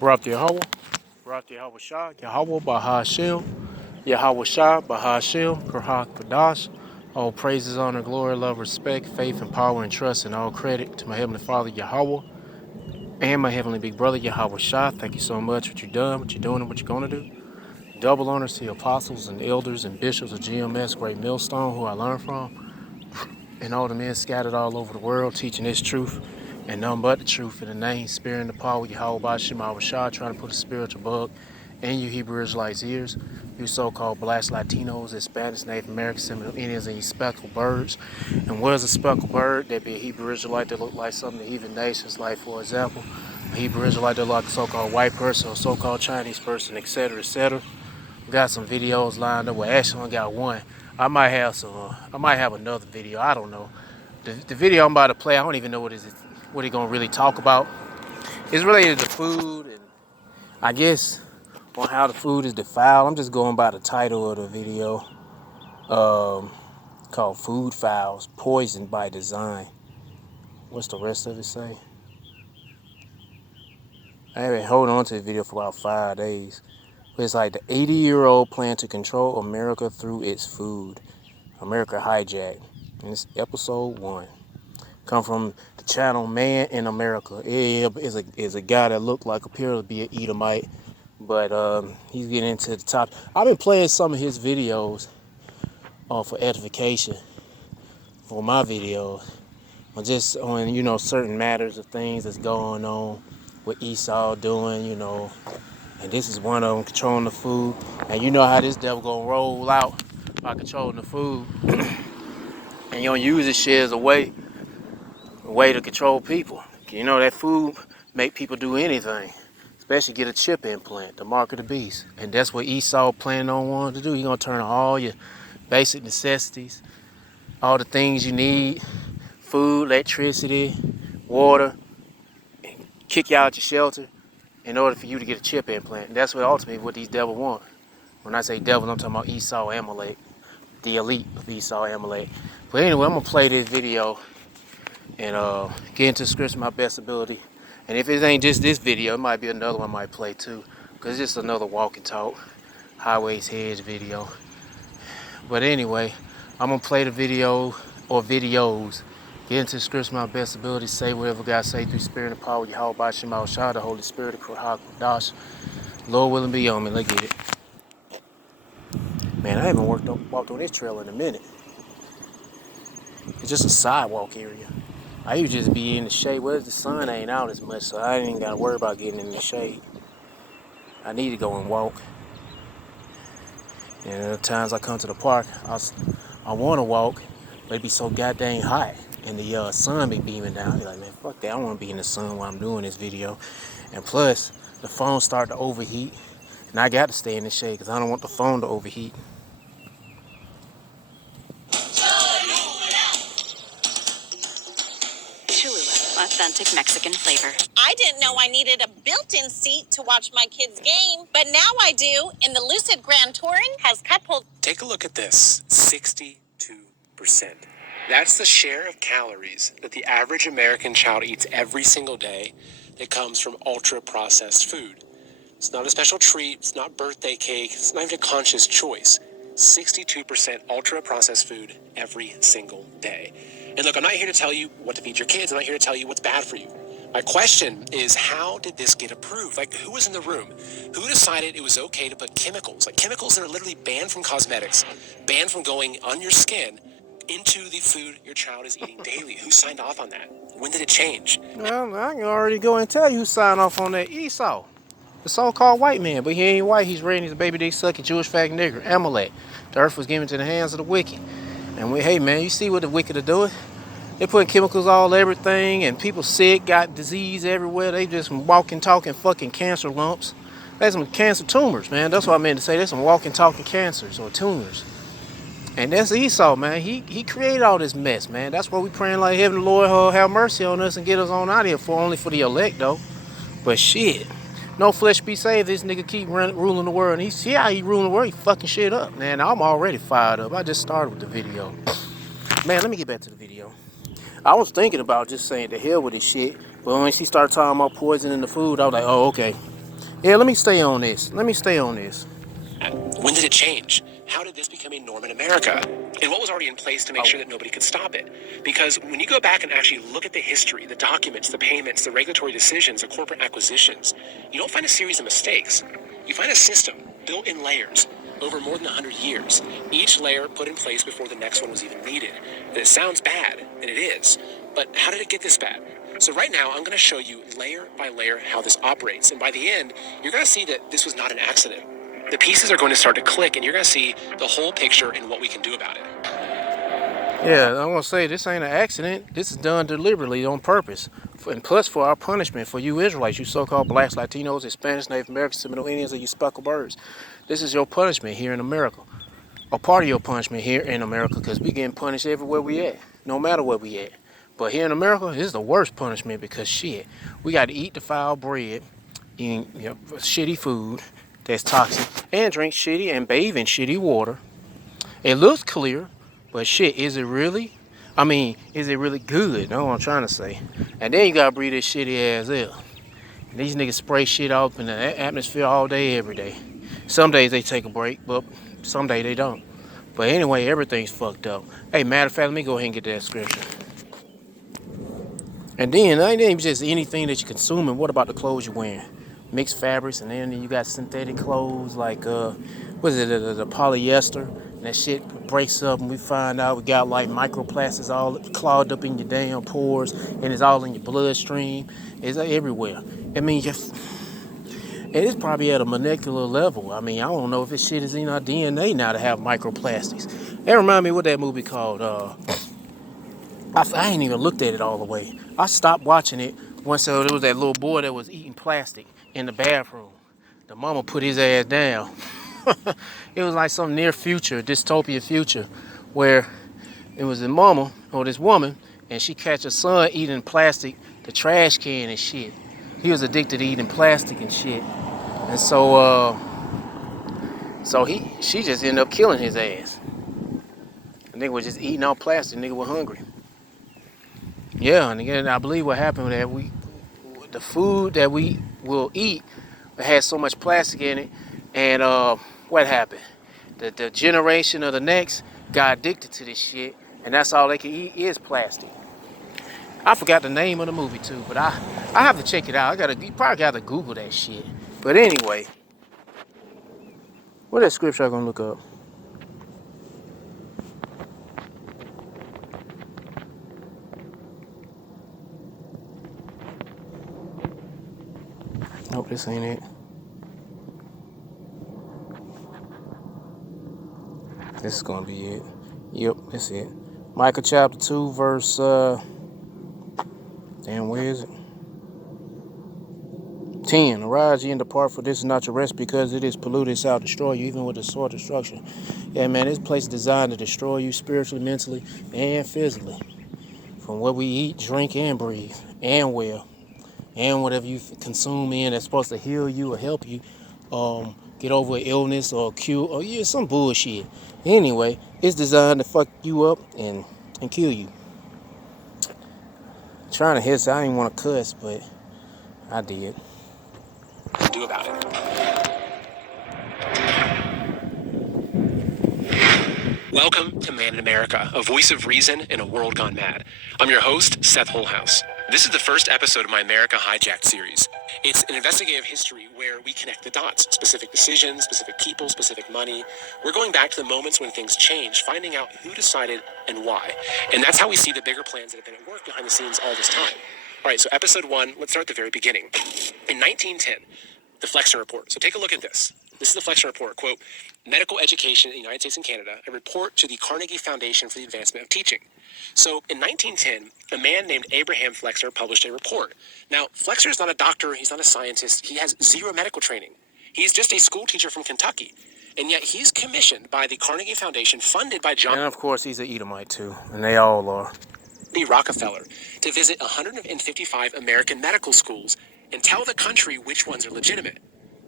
Barak Yahweh, Barak Yahweh Shah, Yahweh Bahashim, Yahweh Shah, Bahashim, Kurhak Kadash. All praises, honor, glory, love, respect, faith, and power, and trust, and all credit to my Heavenly Father, Yahweh, and my Heavenly Big Brother, Yahweh Shah. Thank you so much for what you've done, what you're doing, and what you're going to do. Double honors to the apostles and elders and bishops of GMS, Great Millstone, who I learned from, and all the men scattered all over the world, teaching this truth and none but the truth in the name, spirit, and the power of Yahweh Bashim Awashah, trying to put a spiritual bug in you Hebrew Israelites' ears, you so-called Blacks, Latinos, Hispanics, Native Americans, Seminole Indians, and you speckled birds. And what is a speckled bird? That'd be a Hebrew Israelite that look like some of the heathen nations, like, for example, a Hebrew Israelite that look like a so-called white person or so-called Chinese person, etc., etc. We got some videos lined up. Well, actually, I only got one. I might have another video. I don't know. The video I'm about to play, I don't even know what he gonna really talk about. It's related to food and I guess on how the food is defiled. I'm just going by the title of the video, called "Food Fouls Poisoned by Design." What's the rest of it say? I have been holding on to the video for about 5 days. But it's like the 80-year-old plan to control America through its food. America Hijacked. And it's episode 1. Come from the channel Man in America. Eb is a guy that appears to be an Edomite, but he's getting into the top. I've been playing some of his videos for edification for my videos, or just on certain matters of things that's going on, what Esau doing, and this is one of them, controlling the food. And you know how this devil gonna roll out by controlling the food, and you don't use this shit as a way to control people. You know that food make people do anything, especially get a chip implant, the mark of the beast. And that's what Esau planned on wanting to do. He's gonna turn all your basic necessities, all the things you need, food, electricity, water, and kick you out your shelter in order for you to get a chip implant. And that's ultimately what these devils want. When I say devils, I'm talking about Esau, Amalek, the elite of Esau, Amalek. But anyway, I'm gonna play this video and get into the scripts to my best ability. And if it ain't just this video, it might be another one I might play too, because it's just another walk and talk, highways, hedge video. But anyway, I'm gonna play the video or videos, get into the scripts to my best ability, say whatever God say through spirit and power, Yahweh Bashim Al-Shah, the Holy Spirit of Kurhak Dash. Lord willing be on me. Let's get it. Man, I haven't walked on this trail in a minute. It's just a sidewalk area. I used to just be in the shade. Well, the sun ain't out as much, so I ain't even got to worry about getting in the shade. I need to go and walk. And at the times I come to the park, I want to walk, but it be so goddamn hot. And the sun be beaming down. I be like, man, fuck that. I don't want to be in the sun while I'm doing this video. And plus, the phone start to overheat. And I got to stay in the shade because I don't want the phone to overheat. Authentic Mexican flavor. I didn't know I needed a built-in seat to watch my kids' game, but now I do, and the Lucid Grand Touring has cup holders. Take a look at this, 62%. That's the share of calories that the average American child eats every single day that comes from ultra-processed food. It's not a special treat, it's not birthday cake, it's not even a conscious choice. 62% ultra-processed food every single day. And look, I'm not here to tell you what to feed your kids. I'm not here to tell you what's bad for you. My question is, how did this get approved? Like, who was in the room? Who decided it was okay to put chemicals, like chemicals that are literally banned from cosmetics, banned from going on your skin, into the food your child is eating daily? Who signed off on that? When did it change? Well, I can already go and tell you who signed off on that. Esau, the so-called white man, but he ain't white. He's raising his baby dick sucking Jewish fag nigger, Amalek. The earth was given to the hands of the wicked. And hey man, you see what the wicked are doing? They putting chemicals all everything, and people sick, got disease everywhere. They just walking, talking, fucking cancer lumps. There's some cancer tumors, man. That's what I meant to say. There's some walking, talking cancers or tumors. And that's Esau, man. He created all this mess, man. That's why we praying like heaven, Lord, have mercy on us and get us on out of here, only for the elect, though. But shit, no flesh be saved. This nigga keep ruling the world. And he see how he ruling the world. He fucking shit up, man. I'm already fired up. I just started with the video. Man, let me get back to the video. I was thinking about just saying to hell with this shit, but when she started talking about poisoning the food, I was like, oh, okay. Yeah, let me stay on this. When did it change? How did this become a norm in America? And what was already in place to make sure that nobody could stop it? Because when you go back and actually look at the history, the documents, the payments, the regulatory decisions, the corporate acquisitions, you don't find a series of mistakes. You find a system built in layers over more than 100 years, each layer put in place before the next one was even needed. And it sounds bad, and it is, but how did it get this bad? So right now, I'm going to show you layer by layer how this operates. And by the end, you're going to see that this was not an accident. The pieces are going to start to click, and you're going to see the whole picture and what we can do about it. Yeah, I'm gonna say this ain't an accident. This is done deliberately on purpose, and plus for our punishment for you Israelites, you so-called blacks, Latinos, Hispanics, Native Americans, Seminole Indians, and you speckled birds. This is your punishment here in America, a part of your punishment here in America, because we getting punished everywhere we at, no matter where we at. But here in America, this is the worst punishment because shit, we got to eat defiled bread, eat shitty food that's toxic, and drink shitty and bathe in shitty water. It looks clear, but shit, is it really? I mean, is it really good? That's what I'm trying to say. And then you gotta breathe this shitty ass air. These niggas spray shit out in the atmosphere all day, every day. Some days they take a break, but some days they don't. But anyway, everything's fucked up. Hey, matter of fact, let me go ahead and get that scripture. And then, it ain't even just anything that you're consuming. What about the clothes you're wearing? Mixed fabrics, and then you got synthetic clothes like, what is it, the polyester? And that shit breaks up, and we find out we got like microplastics all clogged up in your damn pores, and it's all in your bloodstream. It's everywhere. I mean, and it's probably at a molecular level. I mean, I don't know if this shit is in our DNA now to have microplastics. That remind me what that movie called. I ain't even looked at it all the way. I stopped watching it once there was that little boy that was eating plastic in the bathroom. The mama put his ass down. It was like some near future, dystopia future, where it was a mama or this woman, and she catch her son eating plastic, the trash can and shit. He was addicted to eating plastic and shit, and so she just ended up killing his ass. The nigga was just eating all plastic. The nigga was hungry. Yeah, and again, I believe what happened that the food that we will eat has so much plastic in it, and what happened? The generation of the next got addicted to this shit, and that's all they can eat is plastic. I forgot the name of the movie too, but I have to check it out. You probably gotta Google that shit. But anyway, what that scripture I'm gonna look up? Nope, this ain't it. This is gonna be it. Yep, that's it. Micah chapter 2, verse where is it? 10. Arise ye and depart, for this is not your rest, because it is polluted, it shall destroy you, even with the sword destruction. Yeah, man, this place is designed to destroy you spiritually, mentally, and physically. From what we eat, drink, and breathe, and wear, and whatever you consume in that's supposed to heal you or help you get over an illness or cure, or some bullshit. Anyway, it's designed to fuck you up and kill you. Trying to hiss, I didn't want to cuss, but I did. Do about it. Welcome to Man in America, a voice of reason in a world gone mad. I'm your host, Seth Holhouse. This is the first episode of my America Hijacked series. It's an investigative history where we connect the dots, specific decisions, specific people, specific money. We're going back to the moments when things changed, finding out who decided and why. And that's how we see the bigger plans that have been at work behind the scenes all this time. All right, so episode 1, let's start at the very beginning. In 1910, the Flexner Report. So take a look at this. This is the Flexner Report. Quote, medical education in the United States and Canada, a report to the Carnegie Foundation for the Advancement of Teaching. So in 1910, a man named Abraham Flexner published a report. Now, Flexner is not a doctor. He's not a scientist. He has zero medical training. He's just a school teacher from Kentucky. And yet he's commissioned by the Carnegie Foundation, funded by John... And of course, he's an Edomite too, and they all are. Rockefeller, to visit 155 American medical schools and tell the country which ones are legitimate.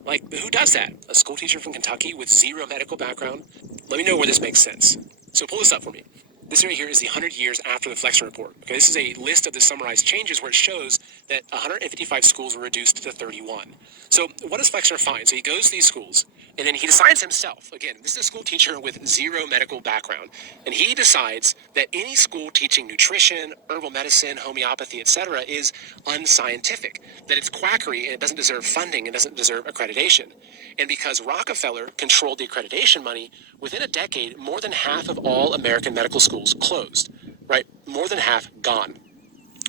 Like, who does that? A school teacher from Kentucky with zero medical background? Let me know where this makes sense. So pull this up for me. This right here is the 100 years after the Flexner Report. Okay, this is a list of the summarized changes where it shows that 155 schools were reduced to 31. So what does Flexner find? So he goes to these schools, and then he decides himself. Again, this is a school teacher with zero medical background, and he decides that any school teaching nutrition, herbal medicine, homeopathy, etc., is unscientific, that it's quackery and it doesn't deserve funding and doesn't deserve accreditation. And because Rockefeller controlled the accreditation money, within a decade, more than half of all American medical schools closed, right? More than half gone.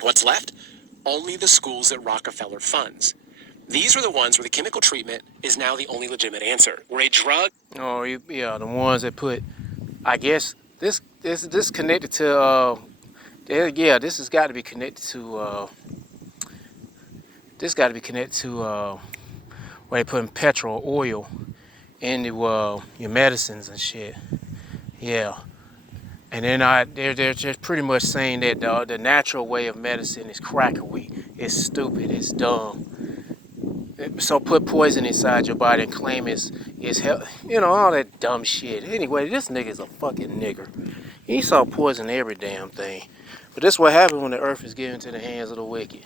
What's left? Only the schools that Rockefeller funds. These are the ones where the chemical treatment is now the only legitimate answer. Where a drug... Oh, yeah, the ones that put, I guess, this connected to, yeah, this has got to be connected to, where they putting petrol, oil, into your medicines and shit. Yeah. And they're just pretty much saying that the natural way of medicine is crackery. It's stupid. It's dumb. So put poison inside your body and claim it's health. You know, all that dumb shit. Anyway, this nigga's a fucking nigger. He saw poison every damn thing. But this is what happens when the earth is given to the hands of the wicked.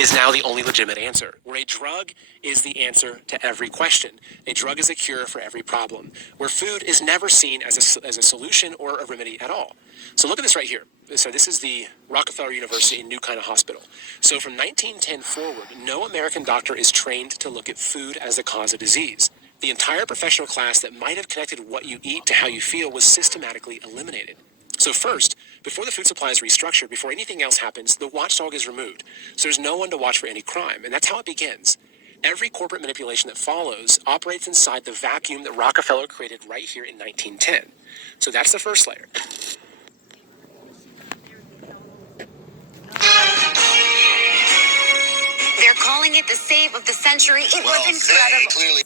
Is now the only legitimate answer, where a drug is the answer to every question. A drug is a cure for every problem, where food is never seen as a solution or a remedy at all. So look at this right here. So this is the Rockefeller University New Kind of Hospital. So from 1910 forward, no American doctor is trained to look at food as the cause of disease. The entire professional class that might have connected what you eat to how you feel was systematically eliminated. So first, before the food supply is restructured, before anything else happens, the watchdog is removed. So there's no one to watch for any crime, and that's how it begins. Every corporate manipulation that follows operates inside the vacuum that Rockefeller created right here in 1910. So that's the first layer. They're calling it the save of the century. It was incredible. Clearly.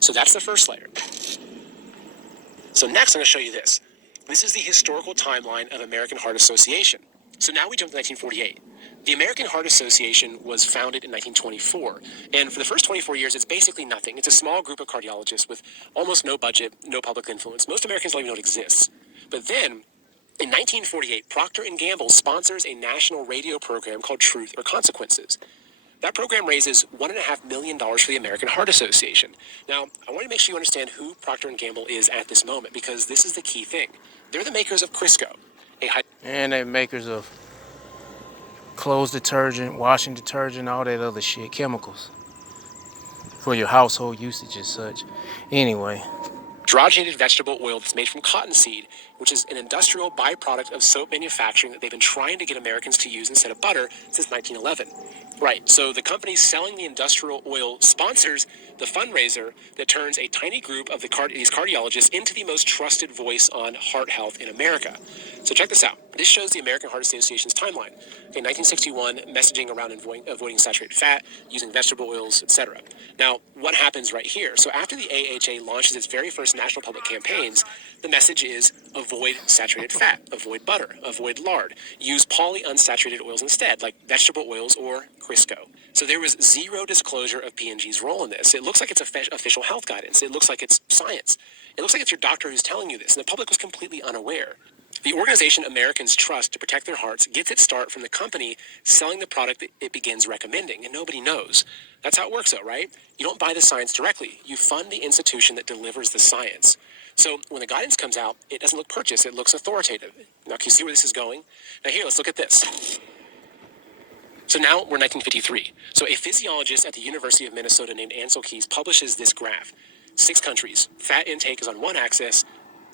So that's the first layer. So next I'm going to show you this. This is the historical timeline of American Heart Association. So now we jump to 1948. The American Heart Association was founded in 1924, and for the first 24 years, it's basically nothing. It's a small group of cardiologists with almost no budget, no public influence. Most Americans don't even know it exists. But then, in 1948, Procter & Gamble sponsors a national radio program called Truth or Consequences. That program raises $1.5 million for the American Heart Association. Now, I want to make sure you understand who Procter & Gamble is at this moment, because this is the key thing. They're the makers of Crisco, and they're makers of clothes detergent, washing detergent, all that other shit, chemicals for your household usage and such. Anyway. Hydrogenated vegetable oil that's made from cottonseed, which is an industrial byproduct of soap manufacturing that they've been trying to get Americans to use instead of butter since 1911. Right, so the company selling the industrial oil sponsors the fundraiser that turns a tiny group of these cardiologists into the most trusted voice on heart health in America. So check this out. This shows the American Heart Association's timeline. Okay, 1961, messaging around avoiding saturated fat, using vegetable oils, etc. Now, what happens right here? So after the AHA launches its very first national public campaigns, the message is avoid saturated fat, avoid butter, avoid lard, use polyunsaturated oils instead, like vegetable oils or Crisco. So there was zero disclosure of P&G's role in this. It looks like it's official health guidance. It looks like it's science. It looks like it's your doctor who's telling you this, and the public was completely unaware. The organization Americans trust to protect their hearts gets its start from the company selling the product that it begins recommending, and nobody knows. That's how it works, though, right? You don't buy the science directly. You fund the institution that delivers the science. So when the guidance comes out, it doesn't look purchased. It looks authoritative. Now, can you see where this is going? Now, here, let's look at this. So now we're 1953. So a physiologist at the University of Minnesota named Ansel Keys publishes this graph. 6 countries. Fat intake is on one axis.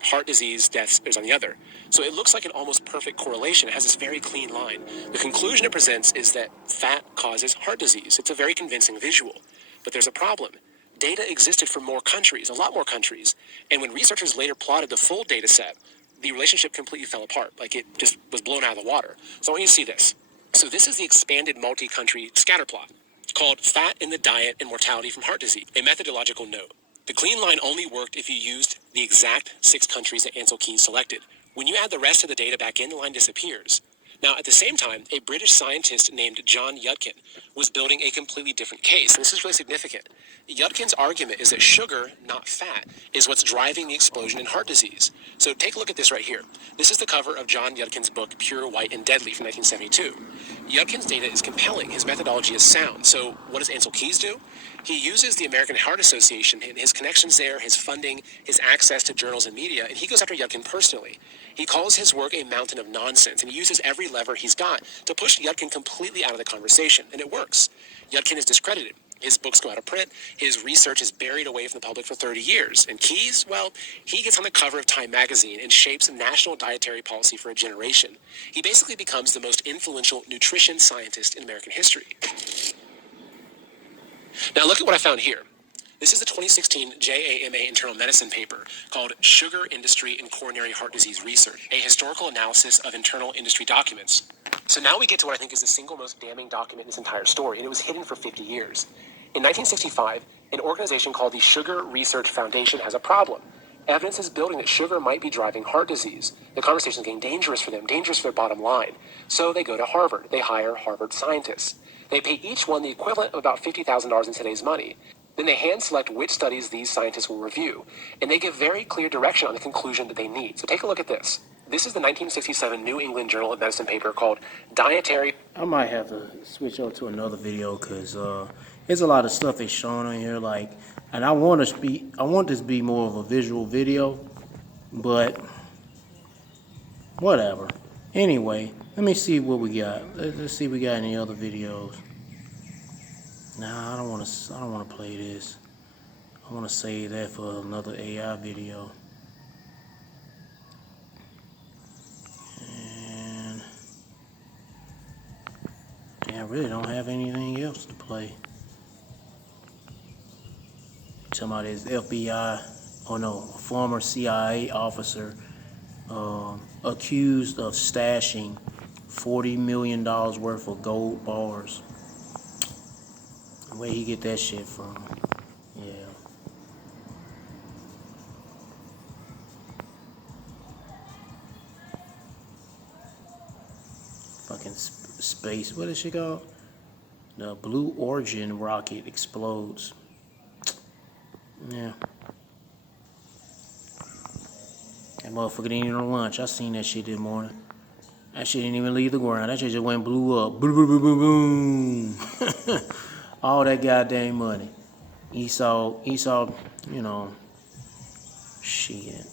Heart disease, deaths is on the other. So it looks like an almost perfect correlation. It has this very clean line. The conclusion it presents is that fat causes heart disease. It's a very convincing visual. But there's a problem. Data existed for more countries, a lot more countries. And when researchers later plotted the full data set, the relationship completely fell apart. Like it just was blown out of the water. So I want you to see this. So this is the expanded multi-country scatter plot called Fat in the Diet and Mortality from Heart Disease, a methodological note. The clean line only worked if you used the exact 6 countries that Ansel Keys selected. When you add the rest of the data back in, the line disappears. Now, at the same time, a British scientist named John Yudkin was building a completely different case. And this is really significant. Yudkin's argument is that sugar, not fat, is what's driving the explosion in heart disease. So take a look at this right here. This is the cover of John Yudkin's book, Pure, White, and Deadly from 1972. Yudkin's data is compelling. His methodology is sound. So what does Ansel Keys do? He uses the American Heart Association and his connections there, his funding, his access to journals and media, and he goes after Yudkin personally. He calls his work a mountain of nonsense, and he uses every lever he's got to push Yudkin completely out of the conversation, and it works. Yudkin is discredited. His books go out of print. His research is buried away from the public for 30 years. And Keys, well, he gets on the cover of Time magazine and shapes national dietary policy for a generation. He basically becomes the most influential nutrition scientist in American history. Now look at what I found here. This is the 2016 JAMA Internal Medicine paper called Sugar Industry and Coronary Heart Disease Research, a historical analysis of internal industry documents. So now we get to what I think is the single most damning document in this entire story, and it was hidden for 50 years. In 1965, an organization called the Sugar Research Foundation has a problem. Evidence is building that sugar might be driving heart disease. The conversation is getting dangerous for them, dangerous for their bottom line. So they go to Harvard. They hire Harvard scientists. They pay each one the equivalent of about $50,000 in today's money. Then they hand select which studies these scientists will review, and they give very clear direction on the conclusion that they need. So take a look at this. This is the 1967 New England Journal of Medicine paper called Dietary... I might have to switch over to another video because there's a lot of stuff that's shown on here, like, and I want this to be more of a visual video, but whatever. Anyway, let me see what we got. Let's see if we got any other videos. Nah, I don't want to play this. I want to save that for another AI video. And I really don't have anything else to play. Talking about this FBI, a former CIA officer accused of stashing $40 million worth of gold bars. Where he get that shit from? Yeah. Fucking space. What is she called? The Blue Origin rocket explodes. Yeah. That motherfucker didn't eat no lunch. I seen that shit this morning. That shit didn't even leave the ground. That shit just went and blew up. Boom, boom, boom, boom, boom. All that goddamn money. Esau, you know, shit.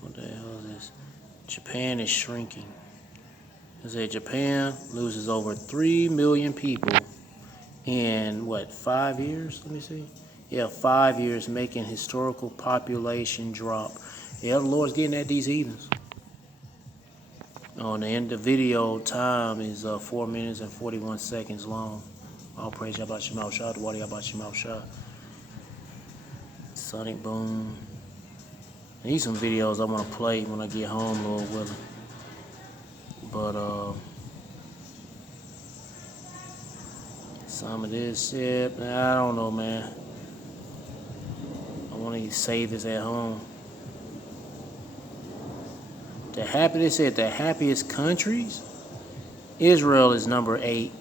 What the hell is this? Japan is shrinking. It said Japan loses over 3 million people in, 5 years? Let me see. Yeah, 5 years, making historical population drop. Yeah, the Lord's getting at these heathens. On the end, the video time is 4 minutes and 41 seconds long. All praise Yahweh Shema Shah, the water Yahweh Shema Shah. Sonic Boom. These some videos I want to play when I get home, Lord willing. But some of this shit, I don't know, man. I want to save this at home. The happiest countries? Israel is number 8.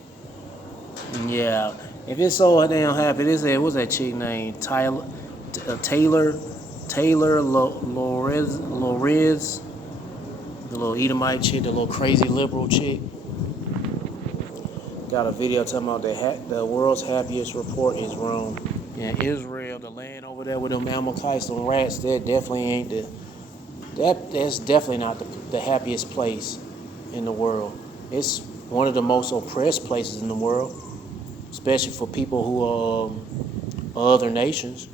Yeah, if it's so damn happy, what's that chick named? Taylor Loriz, the little Edomite chick, the little crazy liberal chick. Got a video talking about the world's happiest report is Rome. Yeah, Israel, the land over there with them Amalekites and rats, that definitely ain't that's definitely not the happiest place in the world. It's one of the most oppressed places in the world, especially for people who are other nations,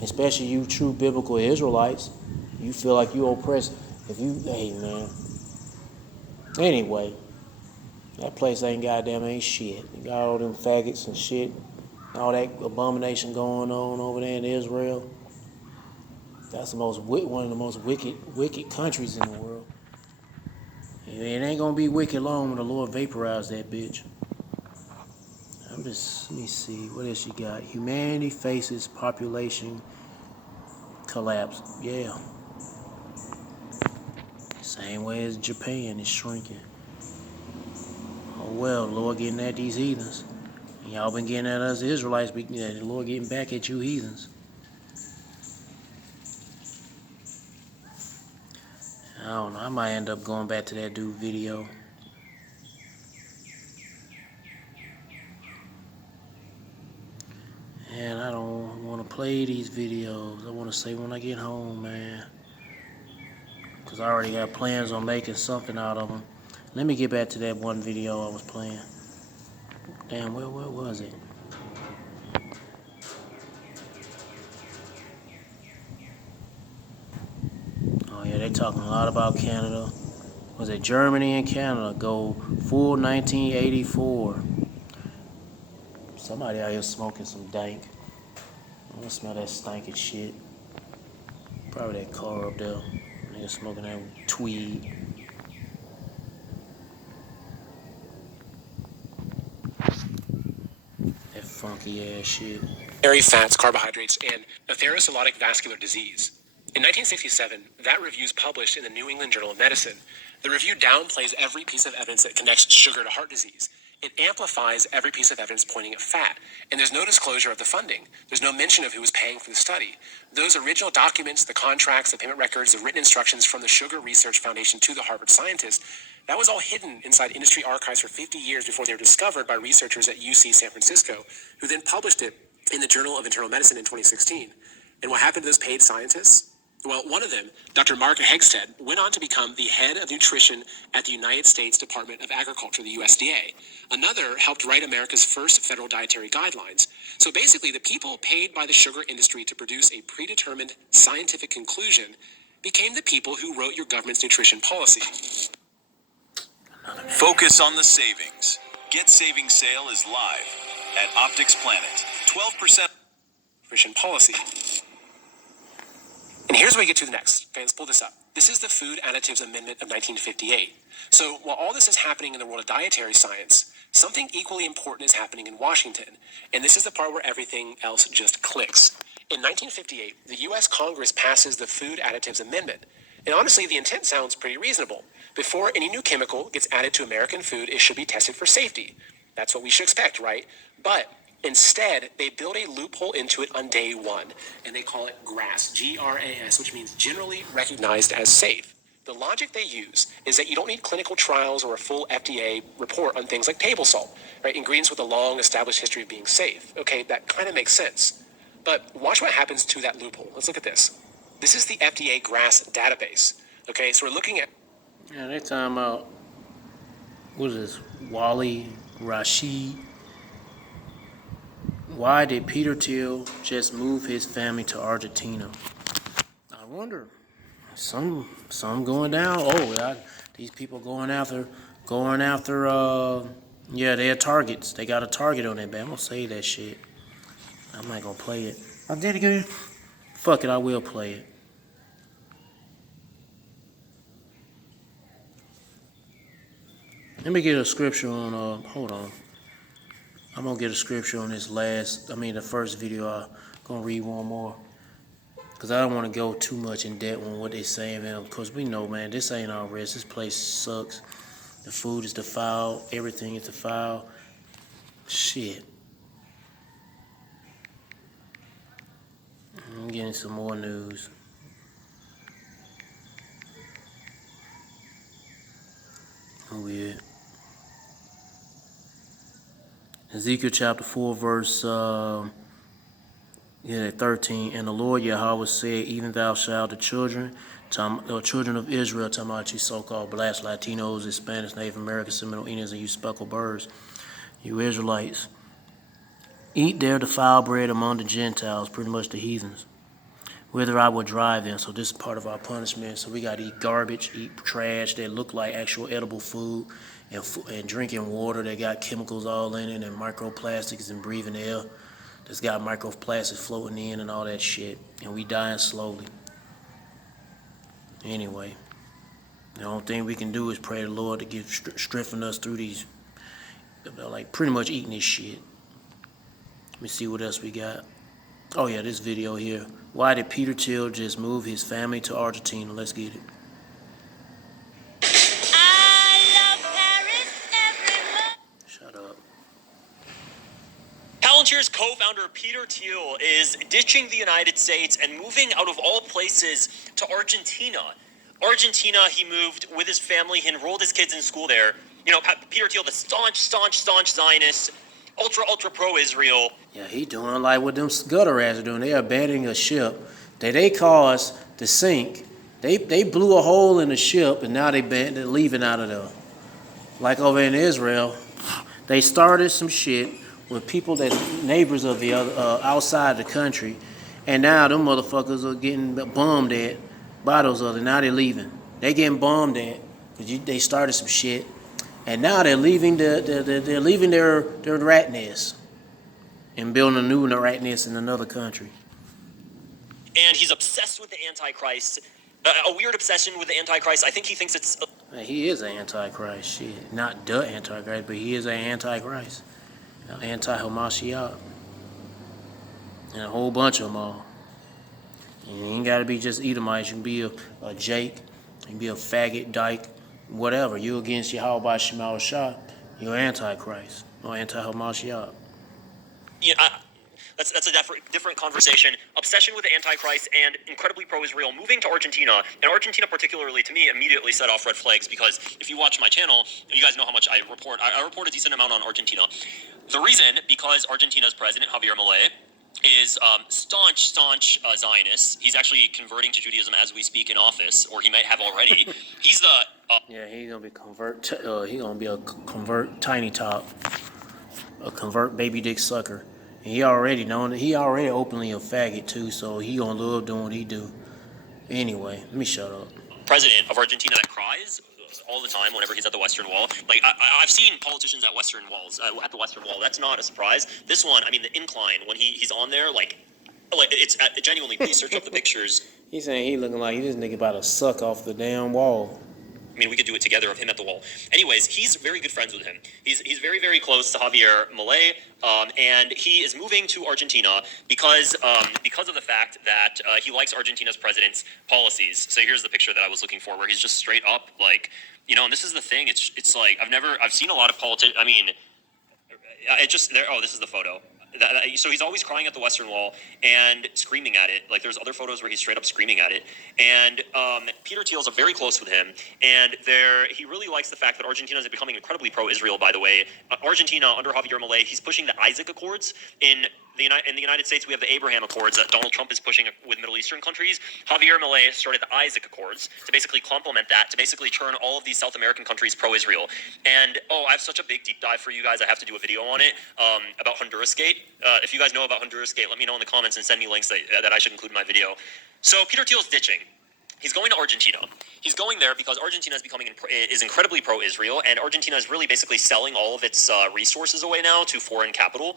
especially you true biblical Israelites. You feel like you oppressed hey man. Anyway, that place ain't shit. You got all them faggots and shit, all that abomination going on over there in Israel. That's one of the most wicked countries in the world. It ain't gonna be wicked long when the Lord vaporize that bitch. Let me see. What else you got? Humanity faces population collapse. Yeah. Same way as Japan is shrinking. Oh well, Lord getting at these heathens. And y'all been getting at us Israelites, but the Lord getting back at you heathens. I don't know. I might end up going back to that dude video. And I don't want to play these videos. I want to say when I get home, man. Because I already got plans on making something out of them. Let me get back to that one video I was playing. Damn, where was it? Oh yeah, they talking a lot about Canada. Was it Germany and Canada go full 1984? Somebody out here smoking some dank. I want to smell that stinking shit. Probably that car up there. Nigga smoking that tweed. That funky ass shit. Dairy fats, carbohydrates, and atherosclerotic vascular disease. In 1967, that review is published in the New England Journal of Medicine. The review downplays every piece of evidence that connects sugar to heart disease. It amplifies every piece of evidence pointing at fat, and there's no disclosure of the funding. There's no mention of who was paying for the study. Those original documents, the contracts, the payment records, the written instructions from the Sugar Research Foundation to the Harvard scientists, that was all hidden inside industry archives for 50 years before they were discovered by researchers at UC San Francisco, who then published it in the Journal of Internal Medicine in 2016. And what happened to those paid scientists? Well, one of them, Dr. Mark Hegsted, went on to become the head of nutrition at the United States Department of Agriculture, the USDA. Another helped write America's first federal dietary guidelines. So basically, the people paid by the sugar industry to produce a predetermined scientific conclusion became the people who wrote your government's nutrition policy. Focus on the savings. Get Savings Sale is live at Optics Planet. 12%. Nutrition policy. And here's where we get to the next. Okay, let's pull this up. This is the Food Additives Amendment of 1958. So while all this is happening in the world of dietary science, something equally important is happening in Washington. And this is the part where everything else just clicks. In 1958, the U.S. Congress passes the Food Additives Amendment. And honestly, the intent sounds pretty reasonable. Before any new chemical gets added to American food, it should be tested for safety. That's what we should expect, right? But instead, they build a loophole into it on day one, and they call it GRAS, G-R-A-S, which means generally recognized as safe. The logic they use is that you don't need clinical trials or a full FDA report on things like table salt, right? Ingredients with a long established history of being safe. Okay, that kind of makes sense. But watch what happens to that loophole. Let's look at this. This is the FDA GRAS database. Okay, so we're looking at... Yeah, they talking about, what is this, Wally Rashid? Why did Peter Thiel just move his family to Argentina? I wonder. Some going down. Oh, these people going after. Yeah, they're targets. They got a target on their back. I'm gonna say that shit. I'm not gonna play it. I did it again. Fuck it, I will play it. Let me get a scripture on. Hold on. I'm gonna get a scripture on this the first video. I'm gonna read one more. Because I don't want to go too much in depth on what they're saying, man. Because we know, man, this ain't our rest. This place sucks. The food is defiled. Everything is defiled. Shit. I'm getting some more news. Weird. Ezekiel chapter 4, verse 13. And the Lord Yahweh said, even thou shalt the children of Israel, talking about you so-called blacks, Latinos, Hispanics, Native Americans, Seminole Indians, and you speckled birds, you Israelites, eat their defiled bread among the Gentiles, pretty much the heathens, whither I will drive them. So this is part of our punishment. So we got to eat garbage, eat trash that look like actual edible food, and drinking water that got chemicals all in it, and microplastics, and breathing air that's got microplastics floating in and all that shit. And we dying slowly. Anyway, the only thing we can do is pray to the Lord to strengthen us through these, like pretty much eating this shit. me see what else we got. Oh yeah, this video here. Why did Peter Thiel just move his family to Argentina? Let's get it. I love Paris every month. Shut up. Palantir's co-founder Peter Thiel is ditching the United States and moving out of all places to Argentina. Argentina, he moved with his family. He enrolled his kids in school there. You know, Peter Thiel, the staunch Zionist, ultra pro-Israel. Yeah, he doing like what them gutter rats are doing. They are abandoning a ship that they caused to sink. They blew a hole in the ship, and now they're leaving out of there. Like over in Israel, they started some shit with people that's neighbors of the other outside the country, and now them motherfuckers are getting bombed at by those other. Now they're leaving. They getting bombed at because they started some shit, and now they're leaving they're leaving their rat nest and building a new rat nest in another country. And he's obsessed with the Antichrist. A weird obsession with the Antichrist. I think he thinks it's... He is an Antichrist. Shit. Not the Antichrist, but he is an Antichrist. An anti-Hamashiach. And a whole bunch of them all. And you ain't got to be just Edomites. You can be a Jake. You can be a faggot, dyke, whatever. You're against Yahweh Shemal Shah. You're Antichrist or anti-Hamashiach. Yeah, that's a different conversation. Obsession with the Antichrist and incredibly pro-Israel, moving to Argentina. And Argentina particularly, to me, immediately set off red flags because if you watch my channel, you guys know how much I report. I report a decent amount on Argentina. The reason, because Argentina's president, Javier Milei, is staunch Zionist. He's actually converting to Judaism as we speak in office, or he might have already. He's the... Yeah, he's going to be he's going to be a convert tiny top. A convert baby dick sucker. He already openly a faggot too, so he gonna love doing what he do. Anyway, let me shut up. President of Argentina that cries all the time whenever he's at the Western Wall. Like I've seen politicians at Western Walls, at the Western Wall. That's not a surprise. This one, I mean, the incline when he's on there, like it's genuinely. Please search up the pictures. He's saying he looking like this nigga about to suck off the damn wall. I mean, we could do it together of him at the wall. Anyways, he's very good friends with him. He's very close to Javier Milei, and he is moving to Argentina because of the fact that he likes Argentina's president's policies. So here's the picture that I was looking for, where he's just straight up like, you know. And this is the thing. It's like I've seen a lot of politicians. I mean, it just there. Oh, this is the photo. So he's always crying at the Western Wall and screaming at it. Like there's other photos where he's straight up screaming at it. And Peter Thiel's very close with him. And he really likes the fact that Argentina is becoming incredibly pro-Israel, by the way. Argentina, under Javier Milei, he's pushing the Isaac Accords. In the United States, we have the Abraham Accords that Donald Trump is pushing with Middle Eastern countries. Javier Milei started the Isaac Accords to basically complement that, to basically turn all of these South American countries pro-Israel. And, I have such a big deep dive for you guys. I have to do a video on it about Honduras Gate. If you guys know about Honduras Gate, let me know in the comments and send me links that I should include in my video. So Peter Thiel's ditching. He's going to Argentina. He's going there because Argentina is incredibly pro-Israel, and Argentina is really basically selling all of its resources away now to foreign capital,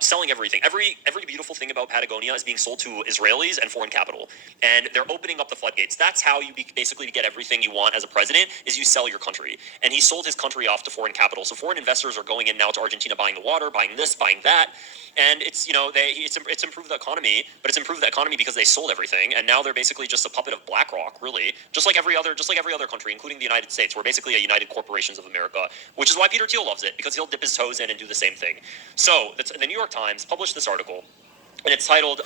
selling everything. Every beautiful thing about Patagonia is being sold to Israelis and foreign capital, and they're opening up the floodgates. That's how you basically get everything you want as a president, is you sell your country. And he sold his country off to foreign capital. So foreign investors are going in now to Argentina, buying the water, buying this, buying that, and it's improved the economy, but it's improved the economy because they sold everything, and now they're basically just a puppet of BlackRock. Really, just like every other country, including the United States. We're basically a United Corporations of America, which is why Peter Thiel loves it, because he'll dip his toes in and do the same thing. So the New York Times published this article, and it's titled,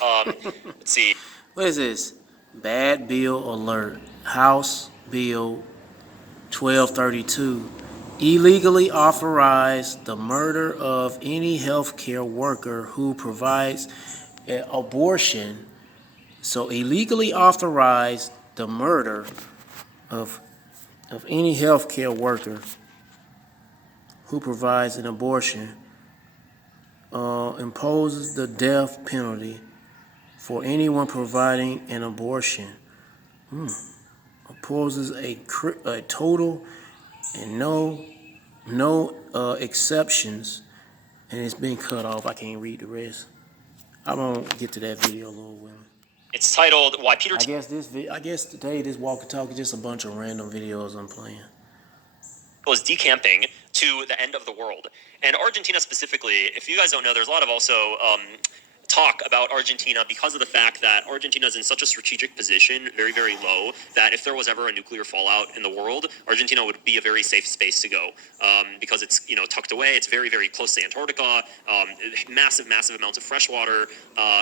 let's see. What is this? Bad bill alert. House Bill 1232 illegally authorized the murder of any healthcare worker who provides an abortion. So illegally authorized the murder of any healthcare worker who provides an abortion, imposes the death penalty for anyone providing an abortion. Imposes a total and no exceptions, and it's been cut off. I can't read the rest. I'm gonna get to that video a little while. It's titled "Why Peter." I guess today this walkie-talkie is just a bunch of random videos I'm playing. was decamping to the end of the world. And Argentina specifically, if you guys don't know, there's a lot of also talk about Argentina because of the fact that Argentina is in such a strategic position, very, very low, that if there was ever a nuclear fallout in the world, Argentina would be a very safe space to go because it's tucked away. It's very, very close to Antarctica, massive amounts of fresh water.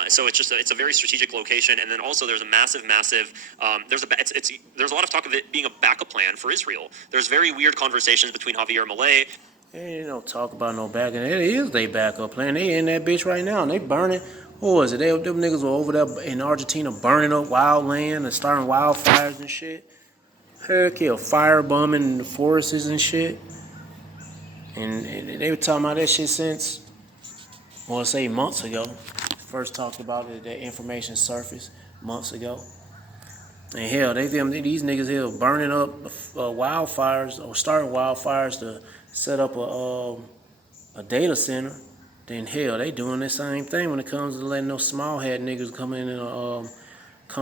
So it's a very strategic location. And then also there's a massive there's a lot of talk of it being a backup plan for Israel. There's very weird conversations between Javier Milei. Ain't no talk about no backup. It is they backup plan. They in that bitch right now and they burning. What was it? Them niggas were over there in Argentina burning up wild land and starting wildfires and shit. Heck yeah, firebombing the forests and shit. And they were talking about that shit since, well, say months ago. First talked about it, that information surfaced months ago. And hell, these niggas here burning up wildfires or starting wildfires to set up a data center. Then hell, they doing the same thing when it comes to letting those small head niggas come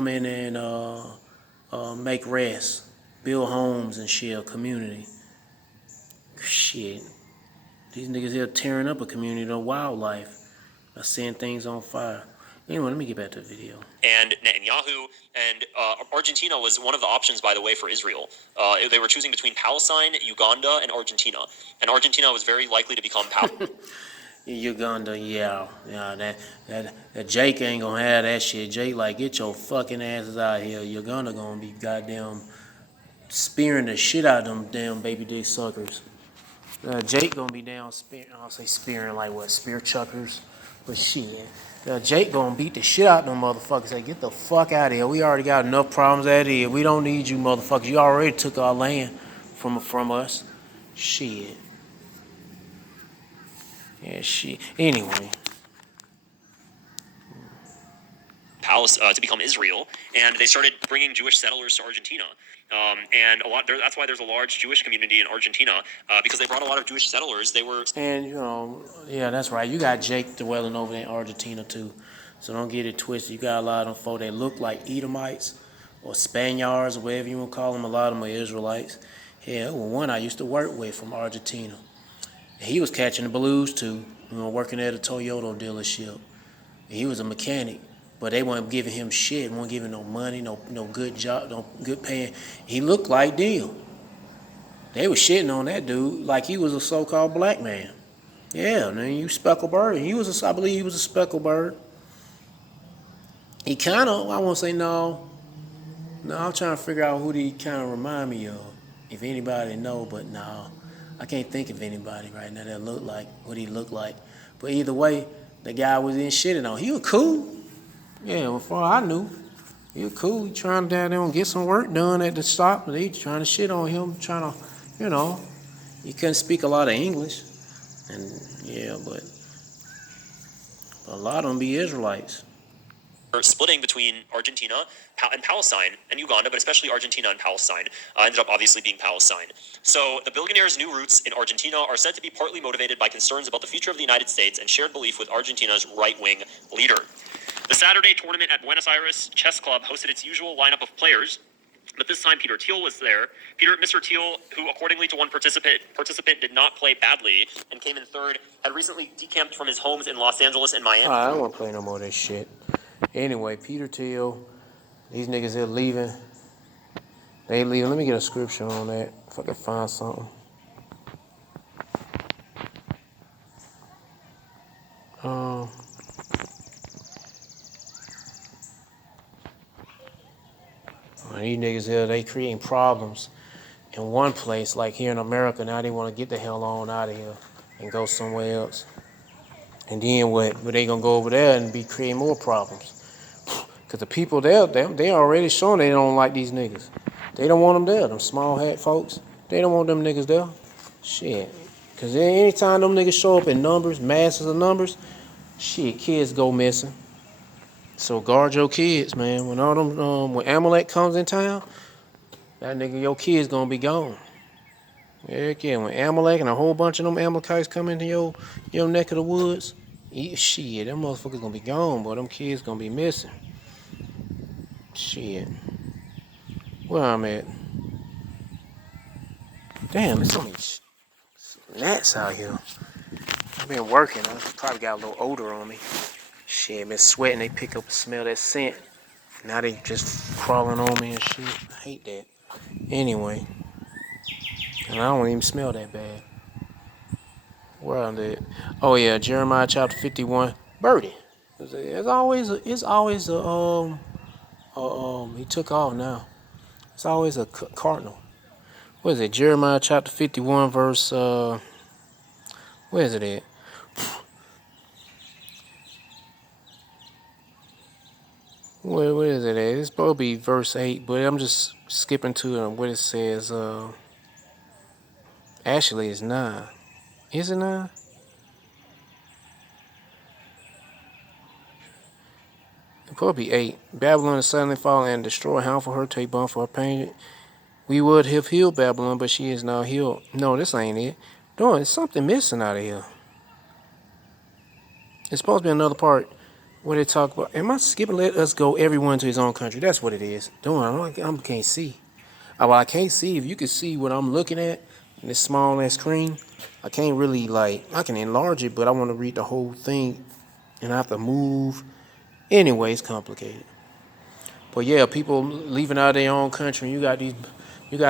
in and make rest, build homes and shit, a community. Shit, these niggas here tearing up a community of wildlife, setting things on fire. Anyway, let me get back to the video. And Netanyahu and Argentina was one of the options, by the way, for Israel. They were choosing between Palestine, Uganda, and Argentina. And Argentina was very likely to become Uganda, yeah, that Jake ain't gonna have that shit. Jake, like, get your fucking asses out here. Uganda gonna be goddamn spearing the shit out of them damn baby dick suckers. Jake gonna be down spearing, I'll say spearing like what, spear chuckers? But shit, Jake gonna beat the shit out of them motherfuckers. Say, get the fuck out of here. We already got enough problems as it is. We don't need you motherfuckers. You already took our land from us. Shit. Yeah, shit. Anyway. to become Israel, and they started bringing Jewish settlers to Argentina. And that's why there's a large Jewish community in Argentina, because they brought a lot of Jewish settlers. And yeah, that's right. You got Jake dwelling over in Argentina too, so don't get it twisted. You got a lot of them folk that look like Edomites or Spaniards or whatever you want to call them. A lot of them are Israelites. Yeah, well, one I used to work with from Argentina. He was catching the blues too, working at a Toyota dealership. He was a mechanic, but they weren't giving him shit, weren't giving no money, no good job, no good paying. He looked like Thiel. They were shitting on that dude like he was a so-called black man. Yeah, and then you speckled bird. I believe he was a speckled bird. He kind of, I won't say no. No, I'm trying to figure out who he kind of remind me of. If anybody know, but no. I can't think of anybody right now that looked like what he looked like. But either way, the guy was in shitting on. He was cool. Yeah, before I knew, he was cool. He trying to down there and get some work done at the stop, but he trying to shit on him, trying to, he couldn't speak a lot of English. And yeah, but a lot of them be Israelites. Splitting between Argentina and Palestine and Uganda, but especially Argentina and Palestine, ended up obviously being Palestine. So the billionaire's new roots in Argentina are said to be partly motivated by concerns about the future of the United States and shared belief with Argentina's right-wing leader. The Saturday tournament at Buenos Aires Chess Club hosted its usual lineup of players, but this time Peter Thiel was there. Mr. Thiel, who accordingly to one participant did not play badly and came in third, had recently decamped from his homes in Los Angeles and Miami. I don't want to play no more of this shit. Anyway, Peter Thiel, these niggas here leaving. They leaving. Let me get a scripture on that if I can find something. These niggas here, they creating problems in one place, like here in America. Now they want to get the hell on out of here and go somewhere else. And then what? But they gonna go over there and be creating more problems. Cause the people there, they already showing they don't like these niggas. They don't want them there. Them small hat folks, they don't want them niggas there. Shit. Cause anytime them niggas show up in numbers, masses of numbers, shit, kids go missing. So guard your kids, man. When all them, when Amalek comes in town, that nigga, your kids gonna be gone. Heck yeah, when Amalek and a whole bunch of them Amalekites come into your neck of the woods, shit, them motherfuckers gonna be gone, but them kids gonna be missing. Shit. Where I'm at? Damn, it's only gnats out here. I've been working. I probably got a little odor on me. Shit, been sweating. They pick up and smell that scent. Now they just crawling on me and shit. I hate that. Anyway, and I don't even smell that bad. Where are they? Oh yeah, Jeremiah chapter 51. Birdie. It's always a he took off now. It's always a cardinal. What is it? Jeremiah chapter 51 verse where is it at? Where is it at? It's supposed to be verse 8, but I'm just skipping to what it says. Actually, it's 9. Is it 9? It's supposed to be 8. Babylon is suddenly fallen and destroy harmful her, take bond for her pain. We would have healed Babylon, but she is now healed. No, this ain't it. No, there's something missing out of here. It's supposed to be another part where they talk about, am I skipping let us go everyone to his own country? That's what it is. I can't see. Well, I can't see. If you can see what I'm looking at in this small ass screen, I can't really I can enlarge it, but I want to read the whole thing and I have to move. Anyway, it's complicated. But yeah, people leaving out of their own country. You got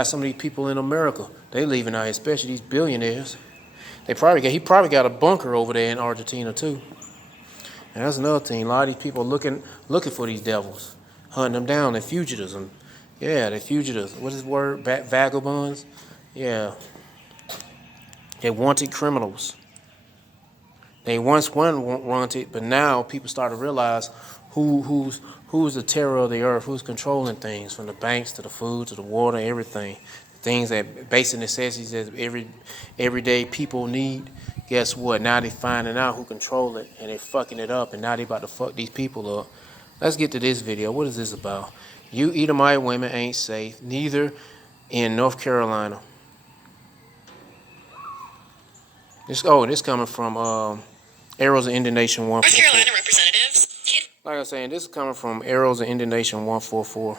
some of these people in America. They leaving out, especially these billionaires. He probably got a bunker over there in Argentina too. And that's another thing. A lot of these people looking for these devils, hunting them down. They're fugitives. They're fugitives. What is the word? Vagabonds. Yeah. They wanted criminals. They once wanted, but now people start to realize who's the terror of the earth, who's controlling things, from the banks to the food to the water, everything. Things that basic necessities that everyday people need. Guess what? Now they finding out who control it, and they fucking it up, and now they about to fuck these people up. Let's get to this video. What is this about? You Edomite women ain't safe, neither in North Carolina. This coming from Arrows of Indignation 144. North Carolina representatives, Like I was saying, this is coming from Arrows of Indignation 144.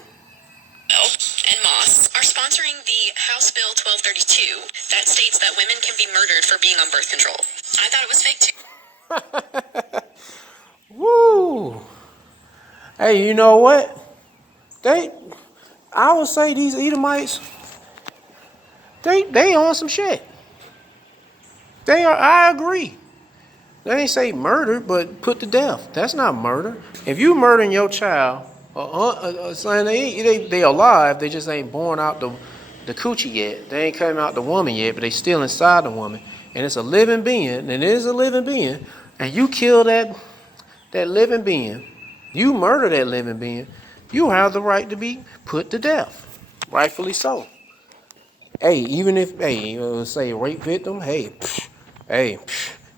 and Moss are sponsoring the House Bill 1232 that states that women can be murdered for being on birth control. I thought it was fake too. Woo! Hey, you know what? I would say these Edomites, they on some shit. I agree. They ain't say murder, but put to death. That's not murder. If you murdering your child, they alive, they just ain't born out the coochie yet. They ain't come out the woman yet, but they still inside the woman. And it's a living being, and it is a living being, and you kill that living being, you murder that living being, you have the right to be put to death. Rightfully so. Hey, even if, say a rape victim,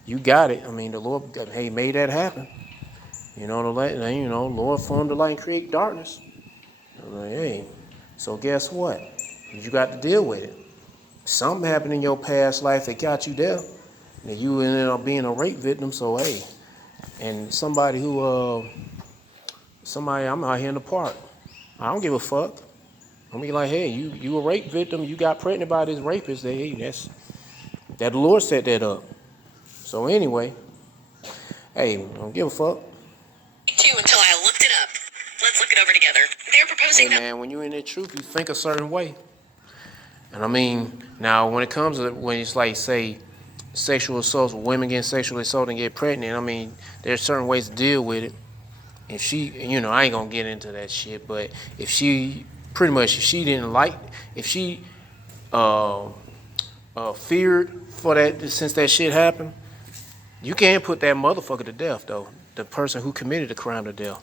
you got it. I mean, the Lord, made that happen. Lord formed the light and create darkness. So guess what? You got to deal with it. Something happened in your past life that got you there. And you ended up being a rape victim, so and somebody I'm out here in the park. I don't give a fuck. I'm be like, hey, you a rape victim, you got pregnant by this rapist, that the Lord set that up. So anyway, don't give a fuck. Too, until I looked it up. Let's look it over together. They're proposing that. Man, when you're in the truth, you think a certain way. And I mean, now when it comes to when it's like, say, sexual assaults, women getting sexually assaulted and get pregnant, I mean, there's certain ways to deal with it. If she, I ain't gonna get into that shit, if she feared for that, since that shit happened, you can't put that motherfucker to death though. The person who committed the crime to death.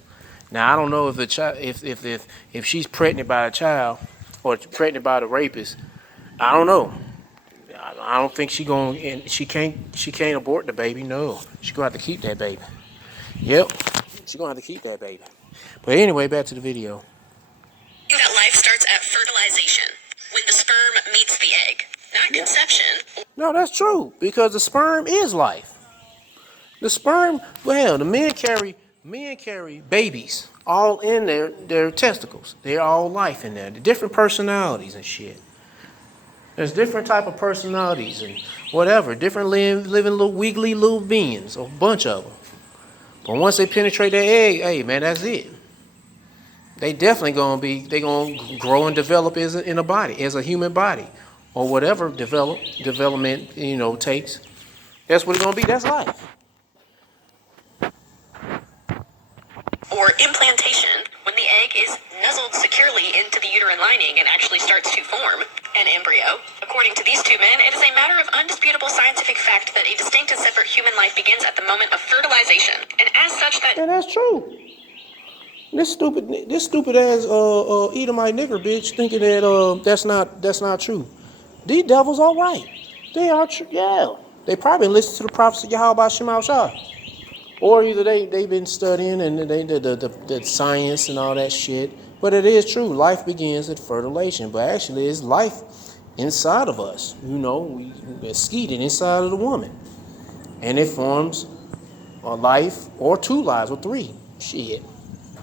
Now I don't know if the child, if she's pregnant by a child or pregnant by the rapist, I don't know. I don't think she can't abort the baby. No, she gonna have to keep that baby. Yep, she gonna have to keep that baby. But anyway, back to the video. That life starts at fertilization, when the sperm meets the egg, not conception. No, that's true, because the sperm is life. The sperm, the men carry babies all in their testicles. They're all life in there. The different personalities and shit. There's different type of personalities and whatever, different living little wiggly little beings, a bunch of them. But once they penetrate that egg, hey man, that's it. They definitely gonna grow and develop in a body, as a human body, or whatever development takes. That's what it's gonna be. That's life. Or implantation, when the egg is nuzzled securely into the uterine lining and actually starts to form an embryo. According to these two men, it is a matter of undisputable scientific fact that a distinct and separate human life begins at the moment of fertilization, and as such that... And that's true. This stupid ass Edomite nigger bitch thinking that that's not true. These devils are right. They are true. Yeah. They probably listen to the prophecy of Yahweh Shemal Shah. Or either they've been studying and the science and all that shit. But it is true. Life begins at fertilization. But actually it's life inside of us. We're skeeted inside of the woman. And it forms a life or two lives or three. Shit.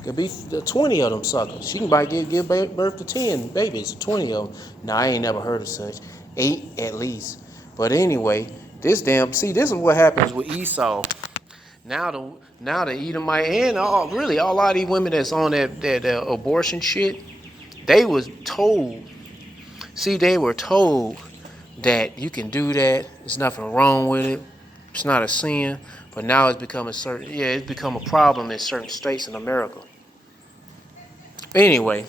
Could be 20 of them suckers. She can probably give birth to 10 babies, 20 of them. Now, I ain't never heard of such. 8 at least. But anyway, this is what happens with Esau. Now the Edomite and a lot of these women that's on that abortion shit, they were told that you can do that. There's nothing wrong with it. It's not a sin. But now it's become a problem in certain states in America. Anyway,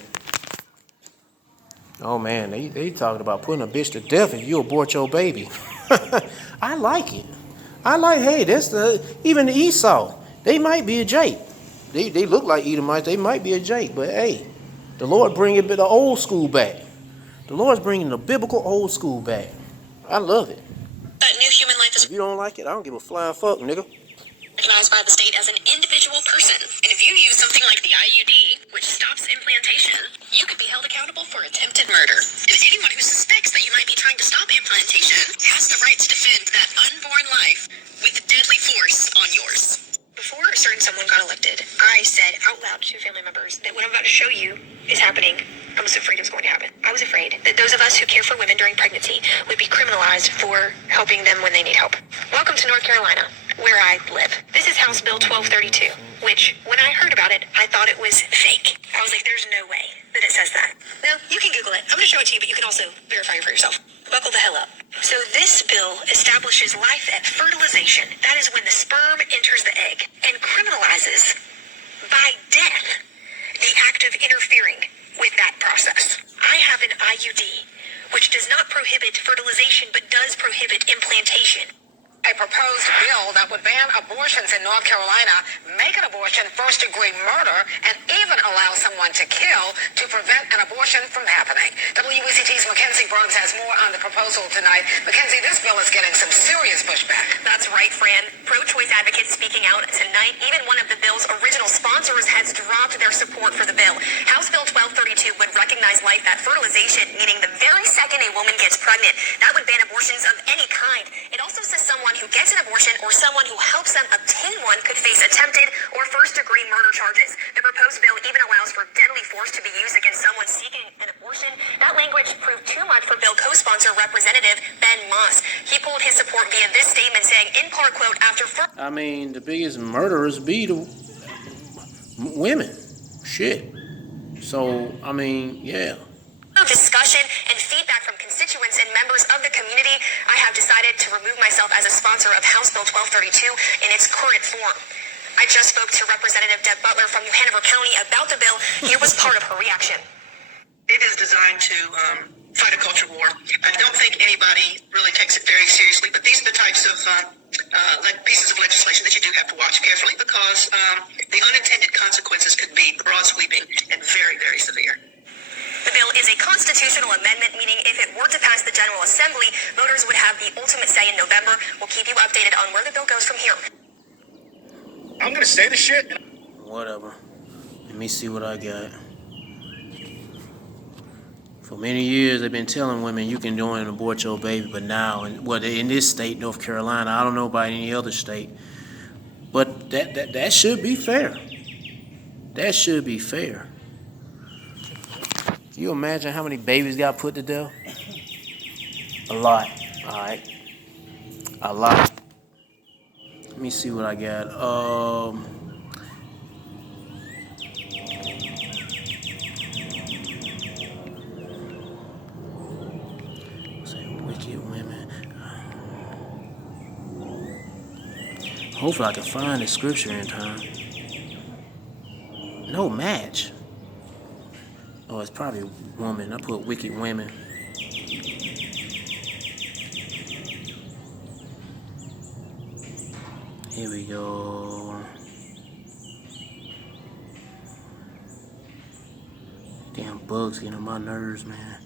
oh man, they talking about putting a bitch to death if you abort your baby. I like it. Hey, even the Esau, they might be a jake. They look like Edomites, they might be a jake, but hey, the Lord bringing the old school back. The Lord's bringing the biblical old school back. I love it. That new human life is If you don't like it, I don't give a flying fuck, nigga. recognized by the state as an individual person. And if you use something like the IUD, which stops implantation, you could be held accountable for attempted murder. And anyone who suspects that you might be trying to stop implantation has the right to defend that unborn life with deadly force on yours. Before a certain someone got elected, I said out loud to family members that what I'm about to show you is happening. I was afraid it was going to happen. I was afraid that those of us who care for women during pregnancy would be criminalized for helping them when they need help. Welcome to North Carolina, where I live. This is House Bill 1232, which, when I heard about it, I thought it was fake. I was like, there's no way that it says that. No, you can Google it. I'm going to show it to you, but you can also verify it for yourself. Buckle the hell up. So this bill establishes life at fertilization. That is when the sperm enters the egg, and criminalizes, by death, the act of interfering with that process. I have an IUD, which does not prohibit fertilization, but does prohibit implantation. A proposed bill that would ban abortions in North Carolina, make an abortion first-degree murder, and even allow someone to kill to prevent an abortion from happening. WECT's Mackenzie Brooks has more on the proposal tonight. Mackenzie, this bill is getting some serious pushback. That's right, Fran. Pro-choice advocates speaking out tonight. Even one of the bill's original sponsors has dropped their support for the bill. House Bill 1232 would recognize life at fertilization, meaning the very second a woman gets pregnant. That would ban abortions of any kind. It also says someone who gets an abortion or someone who helps them obtain one could face attempted or first-degree murder charges. The proposed bill even allows for deadly force to be used against someone seeking an abortion. That language proved too much for bill co-sponsor Representative Ben Moss. He pulled his support via this statement saying, in part, quote, after... The biggest murderers be the women. Shit. So, yeah. Discussion and feedback from constituents and members of the community, I have decided to remove myself as a sponsor of House Bill 1232 in its current form. I just spoke to Representative Deb Butler from New Hanover County about the bill. Here was part of her reaction. It is designed to fight a culture war. I don't think anybody really takes it very seriously, but these are the types of pieces of legislation that you do have to watch carefully because the unintended consequences could be broad sweeping and very, very severe. The bill is a constitutional amendment, meaning if it were to pass the General Assembly, voters would have the ultimate say in November. We'll keep you updated on where the bill goes from here. I'm going to say the shit. Whatever. Let me see what I got. For many years, they've been telling women you can go and abort your baby, but now, in this state, North Carolina, I don't know about any other state, but that should be fair. That should be fair. Can you imagine how many babies got put to death? A lot. Alright. A lot. Let me see what I got. Say wicked women. Hopefully I can find the scripture in time. No match. Oh, it's probably woman. I put wicked women. Here we go. Damn bugs getting on my nerves, man.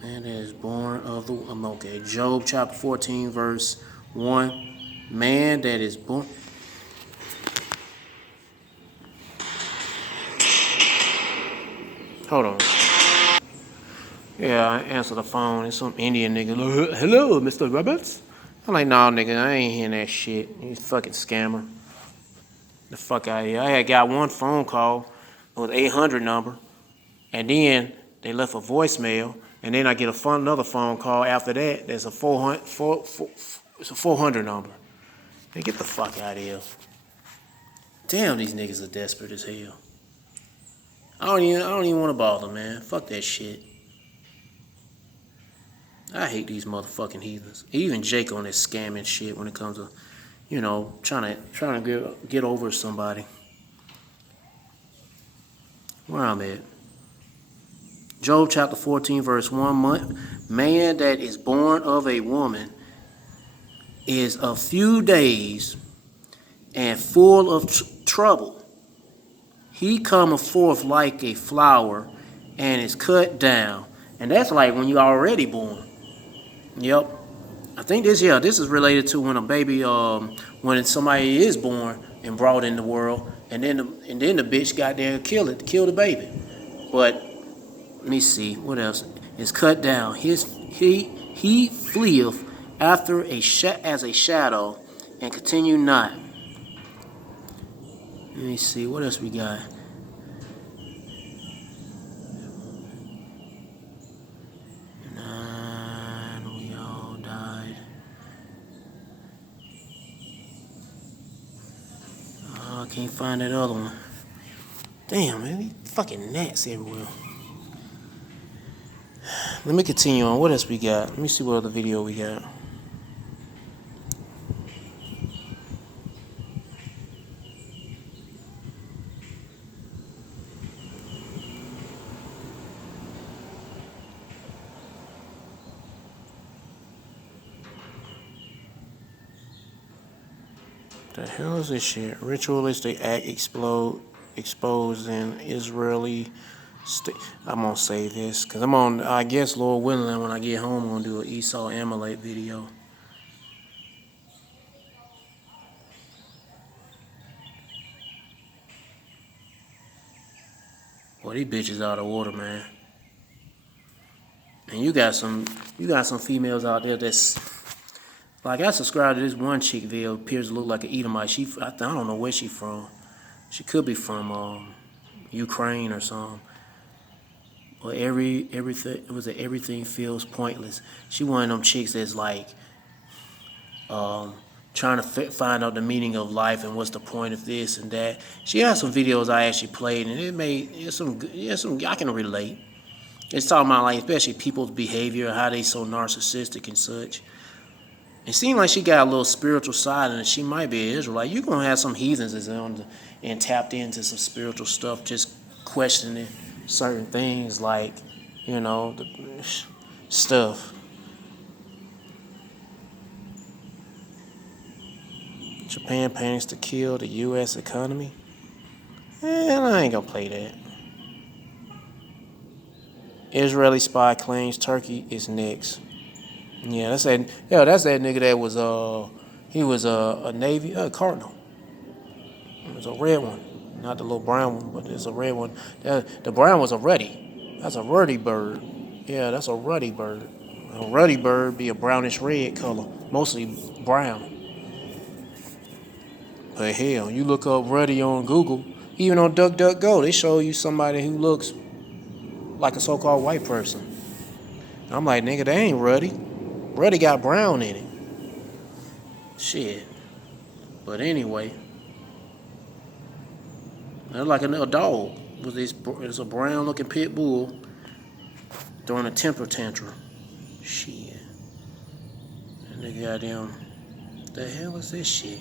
Man that is born of the... okay, Job chapter 14, verse 1. Man that is born... Hold on. Yeah, I answer the phone. It's some Indian nigga. Hello, Mr. Roberts. I'm like, nah, nigga, I ain't hearing that shit. You fucking scammer. The fuck out of here. I had got one phone call. It was 800 number. And then they left a voicemail. And then I get another phone call after that. There's a 400 number. Hey, get the fuck out of here. Damn, these niggas are desperate as hell. I don't even want to bother, man. Fuck that shit. I hate these motherfucking heathens. Even Jake on this scamming shit when it comes to, you know, trying to get over somebody. Where I'm at. Job chapter 14, verse 1. Man that is born of a woman is a few days and full of trouble. He cometh forth like a flower and is cut down. And that's like when you're already born. Yep. I think this is related to when a baby, when somebody is born and brought in the world, and then the bitch got there and kill the baby. But let me see, what else? Is cut down. He fleeth after as a shadow and continue not. Let me see, what else we got? We all died. Oh, I can't find that other one. Damn, man, these fucking gnats everywhere. Let me continue on. What else we got? Let me see what other video we got. The hell is this shit? Ritualistic act exposed in Israeli state. I'm gonna say this because I guess Lord willing, when I get home, I'm gonna do an Esau Amalek video. Boy, these bitches out of order, man. And you got some females out there that's like, I subscribe to this one chick video, appears to look like an Edomite. I don't know where she from. She could be from Ukraine or something. But everything feels pointless. She one of them chicks that's like trying to find out the meaning of life and what's the point of this and that. She has some videos I actually played, and it's some I can relate. It's talking about, like, especially people's behavior, how they so narcissistic and such. It seems like she got a little spiritual side, and she might be an Israelite. You're going to have some heathens that's and tapped into some spiritual stuff, just questioning certain things, like, you know, the stuff. Japan plans to kill the U.S. economy. I ain't going to play that. Israeli spy claims Turkey is next. Yeah, that's that nigga that was he was a Navy Cardinal. It was a red one, not the little brown one, but it's a red one. The brown was a ruddy. That's a ruddy bird. Yeah, that's a ruddy bird. A ruddy bird be a brownish red color, mostly brown. But hell, you look up ruddy on Google, even on DuckDuckGo, they show you somebody who looks like a so-called white person. I'm like, nigga, that ain't ruddy. Ruddy got brown in it. Shit. But anyway, they're like a dog. It's a brown-looking pit bull throwing a temper tantrum. Shit. And they goddamn, the hell is this shit?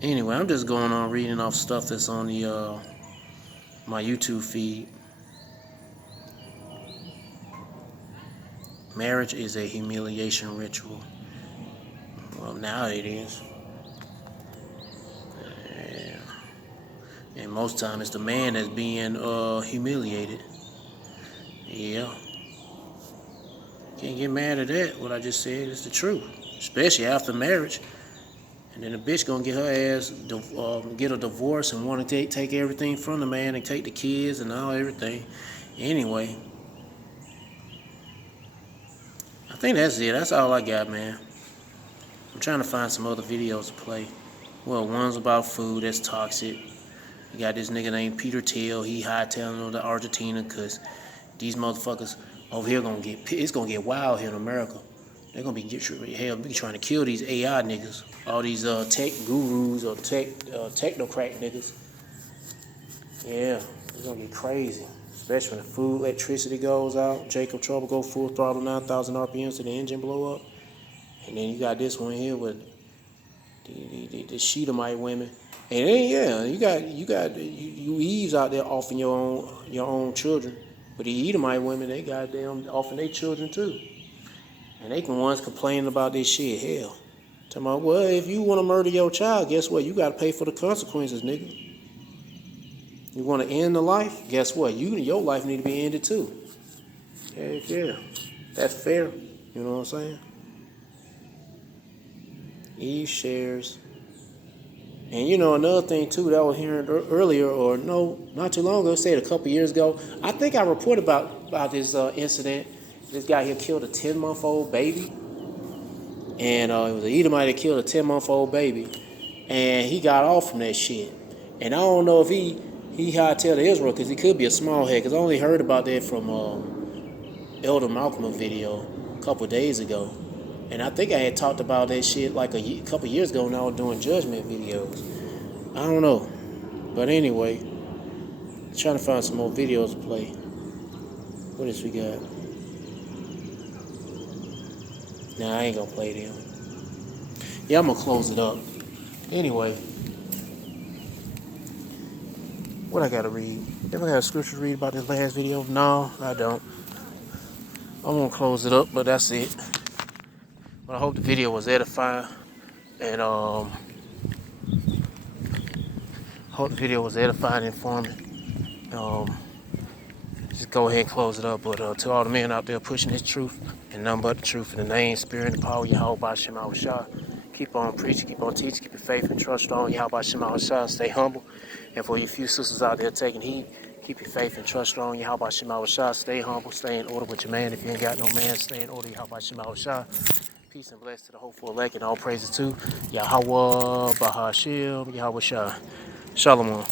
Anyway, I'm just going on reading off stuff that's on the my YouTube feed. Marriage is a humiliation ritual. Well, now it is. Yeah. And most time it's the man that's being humiliated. Yeah. Can't get mad at that. What I just said is the truth. Especially after marriage. And then the bitch gonna get her ass, get a divorce and want to take everything from the man and take the kids and all everything. Anyway, I think that's it. That's all I got, man. I'm trying to find some other videos to play. Well, one's about food that's toxic. You got this nigga named Peter Thiel. He hightailing over to Argentina because these motherfuckers over here it's gonna get wild here in America. They're gonna be trying to kill these AI niggas, all these tech gurus or technocrat niggas. Yeah, it's gonna get crazy, especially when the food, electricity goes out. Jacob Trouble go full throttle, 9,000 RPMs to the engine blow up, and then you got this one here with the Sheetamite women, and then you Eves out there offing your own children, but the Edomite women, they goddamn offing their children too. And they can ones complaining about this shit. Hell. Talking about, well, if you want to murder your child, guess what? You got to pay for the consequences, nigga. You want to end the life? Guess what? Your life need to be ended too. Heck yeah. That's fair. You know what I'm saying? Eve shares. And you know, another thing too that I was hearing earlier, or no, not too long ago, said a couple years ago. I think I reported about this incident. This guy here killed a 10-month-old baby. And it was an Edomite that killed a 10-month-old baby. And he got off from that shit. And I don't know if he hightailed to Israel, because he could be a small head. Because I only heard about that from Elder Malcolm video a couple days ago. And I think I had talked about that shit like a couple years ago when I was doing judgment videos. I don't know. But anyway, trying to find some more videos to play. What else we got? Nah, I ain't gonna play them. Yeah, I'm gonna close it up. Anyway, what I gotta read? Ever got a scripture to read about this last video? No, I don't. I'm gonna close it up, but that's it. But I hope the video was edifying, and hope the video was edifying and informative. Just go ahead and close it up. But to all the men out there pushing this truth and none but the truth in the name, spirit, and power of Yahweh Shem Shah. Keep on preaching, keep on teaching, keep your faith and trust strong. Yahweh Shem Shah. Stay humble. And for you few sisters out there taking heed, keep your faith and trust strong. Yahweh Shem Shah. Stay humble, stay in order with your man. If you ain't got no man, stay in order. Yahweh Shem Shah. Peace and bless to the hopeful elect and all praises to Yahweh Bahashim Yahweh Shah. Shalom.